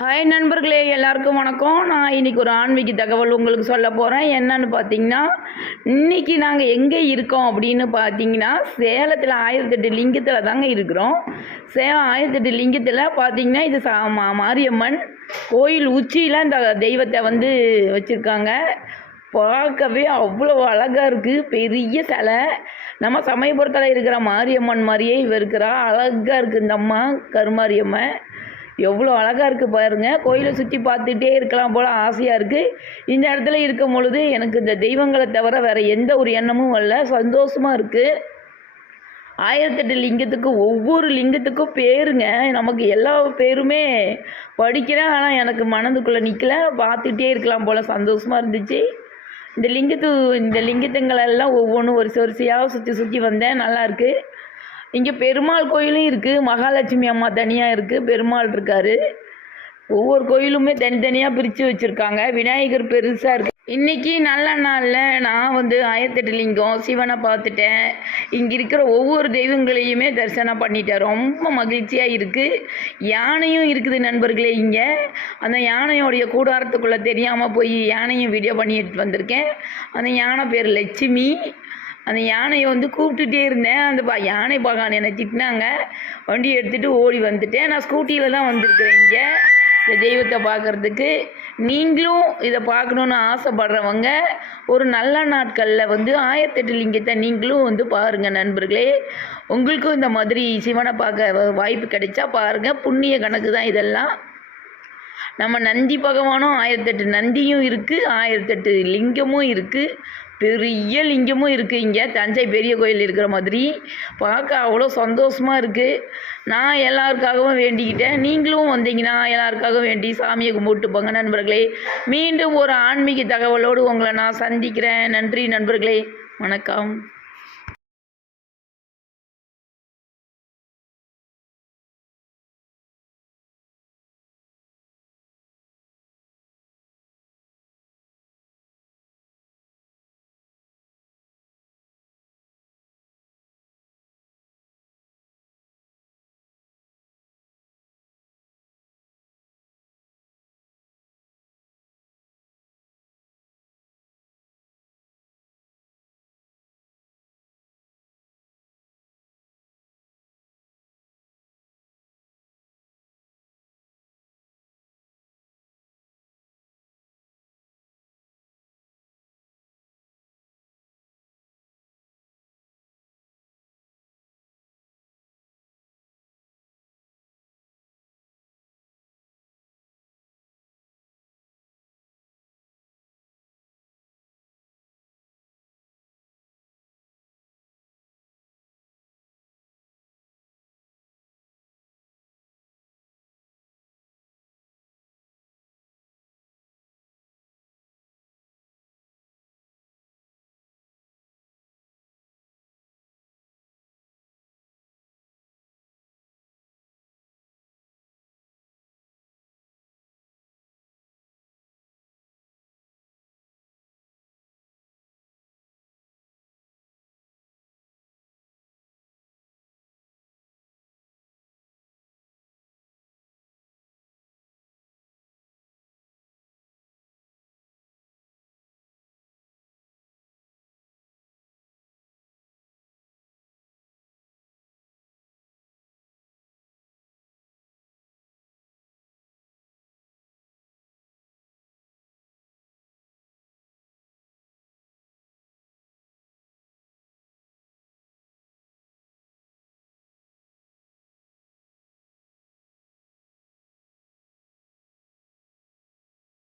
Hi நண்பர்களே எல்லாருக்கும் வணக்கம். நான் இன்றைக்கி ஒரு ஆன்மீக தகவல் உங்களுக்கு சொல்ல போகிறேன் என்னன்னு பார்த்தீங்கன்னா இன்னைக்கு நாங்கள் எங்கே இருக்கோம் அப்படின்னு பார்த்தீங்கன்னா சேலத்தில் ஆயிரத்தெட்டு லிங்கத்தில் தாங்க இருக்கிறோம். சேலம் ஆயிரத்தெட்டு லிங்கத்தில் பார்த்தீங்கன்னா இது சா மா- மாரியம்மன் கோயில் உச்சியில் இந்த தெய்வத்தை வந்து வச்சுருக்காங்க. பார்க்கவே அவ்வளோ அழகாக இருக்குது பெரிய சிலை. நம்ம சமயபுரத்தில் இருக்கிற மாரியம்மன் மாதிரியே இவ இருக்கிறா. அழகாக இருக்குது இந்த அம்மா கருமாரியம்மன். எவ்வளோ அழகாக இருக்குது பாருங்க. கோயிலை சுற்றி பார்த்துட்டே இருக்கலாம் போல் ஆசையாக இருக்குது இந்த இடத்துல இருக்கும் பொழுது எனக்கு இந்த தெய்வங்களை தவிர வேறு எந்த ஒரு எண்ணமும் வரல சந்தோஷமாக இருக்குது ஆயிரத்தெட்டு லிங்கத்துக்கு ஒவ்வொரு லிங்கத்துக்கும் பேருங்க. நமக்கு எல்லா பேருமே படிக்கிறேன் ஆனால் எனக்கு மனதுக்குள்ளே நிற்கல பார்த்துட்டே இருக்கலாம் போல் சந்தோஷமாக இருந்துச்சு. இந்த லிங்கத்து இந்த லிங்கத்துங்களெல்லாம் ஒவ்வொன்றும் ஒரு வரிசையாக சுற்றி சுற்றி வந்தேன். நல்லாயிருக்கு இங்கே பெருமாள் கோயிலும் இருக்குது மகாலட்சுமி அம்மா தனியாக இருக்குது பெருமாள் இருக்காரு. ஒவ்வொரு கோயிலுமே தனித்தனியாக பிரித்து வச்சுருக்காங்க. விநாயகர் பெருசாக இருக்கு. இன்றைக்கி நல்ல நாளில் நான் வந்து ஆயிரத்தெட்டு லிங்கம் சிவனை பார்த்துட்டேன். இங்கே இருக்கிற ஒவ்வொரு தெய்வங்களையுமே தரிசனம் பண்ணிட்டேன். ரொம்ப மகிழ்ச்சியாக இருக்குது யானையும் இருக்குது நண்பர்களே இங்கே. அந்த யானையோடைய கூடாரத்துக்குள்ளே தெரியாமல் போய் யானையும் வீடியோ பண்ணிட்டு வந்திருக்கேன். அந்த யானை பேர் லட்சுமி. அந்த யானையை வந்து கூப்பிட்டுட்டே இருந்தேன். அந்த பா யானை பகவான் என்னை திட்டினாங்க. வண்டி எடுத்துகிட்டு ஓடி வந்துட்டேன். நான் ஸ்கூட்டியில் தான் வந்திருக்கிறேன் இங்கே. இந்த தெய்வத்தை பார்க்குறதுக்கு. நீங்களும் இதை பார்க்கணுன்னு ஆசைப்படுறவங்க ஒரு நல்ல நாட்களில் வந்து ஆயிரத்தெட்டு லிங்கத்தை நீங்களும் வந்து பாருங்கள் நண்பர்களே. உங்களுக்கும் இந்த மாதிரி சிவனை பார்க்க வாய்ப்பு கிடைச்சா பாருங்கள் புண்ணிய கணக்கு தான் இதெல்லாம். நம்ம நந்தி பகவானும் ஆயிரத்தெட்டு நந்தியும் இருக்குது ஆயிரத்தெட்டு லிங்கமும் இருக்குது பெரிய லிங்கமும் இருக்குது இங்கே. தஞ்சை பெரிய கோயில் இருக்கிற மாதிரி. பார்க்க அவ்வளோ சந்தோஷமாக இருக்குது நான் எல்லாருக்காகவும் வேண்டிக்கிட்டேன். நீங்களும் வந்தீங்கன்னா எல்லாருக்காகவும் வேண்டி சாமியை கும்பிட்டு போங்க நண்பர்களே. மீண்டும் ஒரு ஆன்மீக தகவலோடு உங்களை நான் சந்திக்கிறேன். நன்றி நண்பர்களே. வணக்கம்.